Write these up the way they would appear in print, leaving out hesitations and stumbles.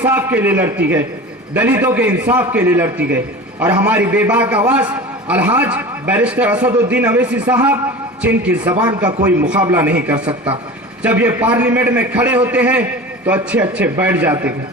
इंसाफ के लिए लड़ती गए, दलितों के इंसाफ के लिए लड़ती गई। और हमारी बेबाक आवाज अलहाज बैरिस्टर असदुद्दीन अवैसी साहब, जिनकी जबान का कोई मुकाबला नहीं कर सकता, जब ये पार्लियामेंट में खड़े होते हैं तो अच्छे अच्छे बैठ जाते हैं।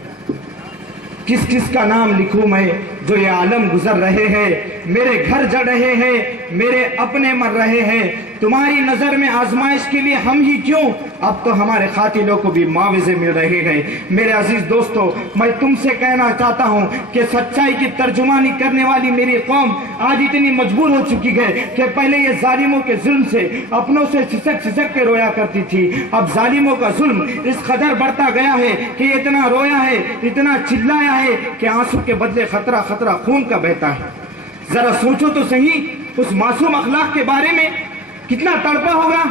किस किस का नाम लिखूं मैं जो ये आलम गुजर रहे हैं, मेरे घर जड़ रहे हैं, मेरे अपने मर रहे हैं। तुम्हारी नजर में आजमाइश के लिए हम ही क्यों, अब तो हमारे कातिलों को भी मुआवजे मिल रहे हैं। मेरे अजीज दोस्तों, मैं तुमसे कहना चाहता हूं कि सच्चाई की तर्जुमानी करने वाली मेरी कौम आज इतनी मजबूर हो चुकी है कि पहले ये जालिमों के जुल्म से अपनों से सिसक सिसक के रोया करती थी, अब जालिमों का जुल्म इस कदर बढ़ता गया है कि इतना रोया है, इतना चिल्लाया है कि आंसू के बदले खतरा खतरा खून का बहता है। जरा सोचो तो सही, उस मासूम अखलाक के बारे में कितना तड़पा होगा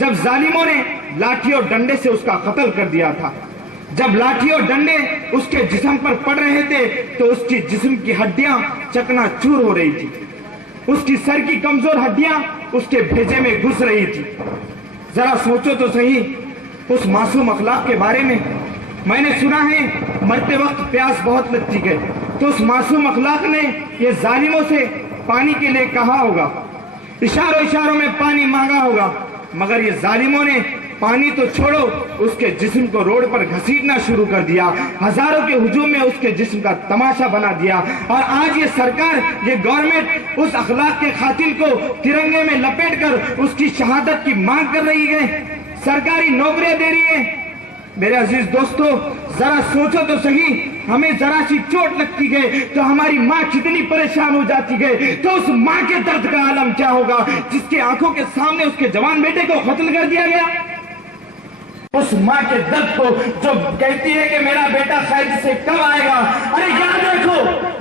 जब जालिमों ने लाठी और डंडे से उसका कत्ल कर दिया था। जब लाठी और डंडे उसके जिस्म पर पड़ रहे थे तो उसकी जिस्म की हड्डियां चकनाचूर हो रही थी, उसकी सर की कमजोर हड्डियां उसके भेजे में घुस रही थी। जरा सोचो तो सही उस मासूम अखलाक के बारे में। मैंने सुना है मरते वक्त प्यास बहुत लगती है, तो उस मासूम अखलाक ने ये जालिमों से पानी के लिए कहा होगा, इशारों इशारों में पानी मांगा होगा, मगर ये जालिमों ने पानी तो छोड़ो उसके जिस्म को रोड पर घसीटना शुरू कर दिया, हजारों के हुजूम में उसके जिस्म का तमाशा बना दिया। और आज ये सरकार, ये गवर्नमेंट उस अखलाक के कातिल को तिरंगे में लपेट कर उसकी शहादत की मांग कर रही है, सरकारी नौकरियां दे रही है। मेरे अजीज दोस्तों, जरा सोचो तो सही, हमें जरा सी चोट लगती है तो हमारी माँ कितनी परेशान हो जाती है, तो उस माँ के दर्द का आलम क्या होगा जिसके आंखों के सामने उसके जवान बेटे को कत्ल कर दिया गया। उस माँ के दर्द को जो कहती है कि मेरा बेटा कैद से कब आएगा। अरे याद रखो,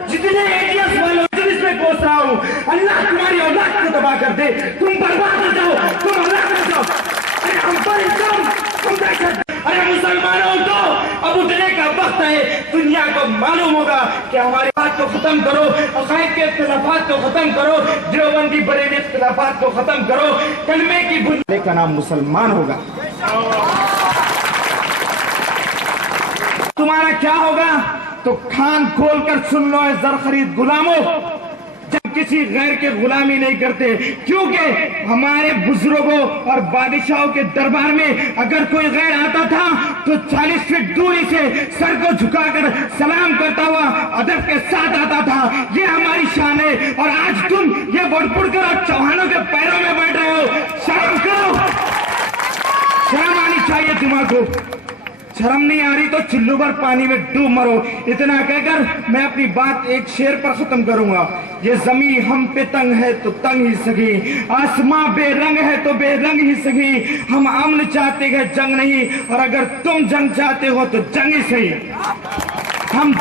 जितने एटीएस वालों में कोस रहा हूँ, अल्लाह तुम्हारी औलाद को तबाह कर दे, तुम बर्बाद हो जाओ, तुम हलाक हो जाओ। अरे हम पर इल्जाम, तुम दहशत। अरे मुसलमानों तो अब उठने का वक्त है, दुनिया को मालूम होगा कि हमारी बात को खत्म करो, अकायद के इख्तिलाफात को खत्म करो, देवबंदी बरेली इख्तिलाफात को खत्म करो, कलमे की बुनियाद का नाम मुसलमान होगा। तुम्हारा क्या होगा तो कान खोलकर सुन लो जर खरीद गुलामों, जब किसी गैर के गुलामी नहीं करते, क्योंकि हमारे बुजुर्गों और बादशाहों के दरबार में अगर कोई गैर आता था तो 40 फीट दूरी से सर को झुकाकर सलाम करता हुआ अदब के साथ आता था। ये हमारी शान है। और आज तुम ये बुड़बुड़ कर और चौहानों के पैरों में बैठ रहे हो, शर्म करो, शर्म आनी चाहिए तुम्हारे। शर्म नहीं आ रही तो चुल्लू भर पानी में डूब मरो। इतना कहकर मैं अपनी बात एक शेर पर खत्म करूंगा। ये जमीन हम पे तंग है तो तंग ही सही, आसमां बेरंग है तो बेरंग ही सही। हम अमन चाहते हैं जंग नहीं, और अगर तुम जंग चाहते हो तो जंग ही सही। हम